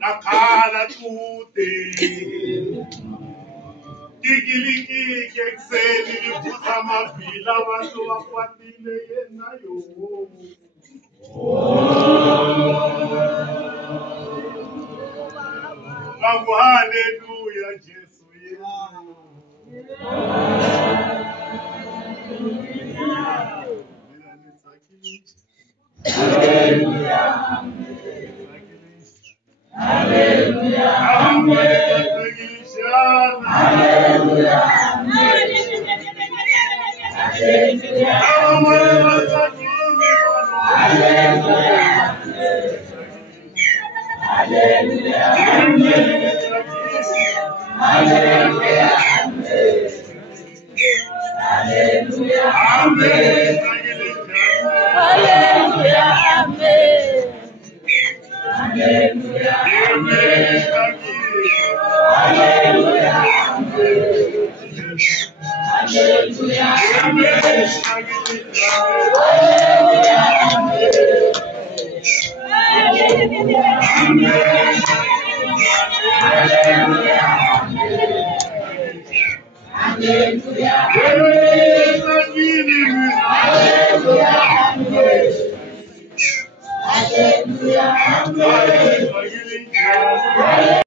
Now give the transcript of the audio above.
Nakala tuti Kikiliki kekseni lipuza mapila Wantu wakwatile yena yo Wangu haleluya Jesu yena Hallelujah. Hallelujah. Hallelujah.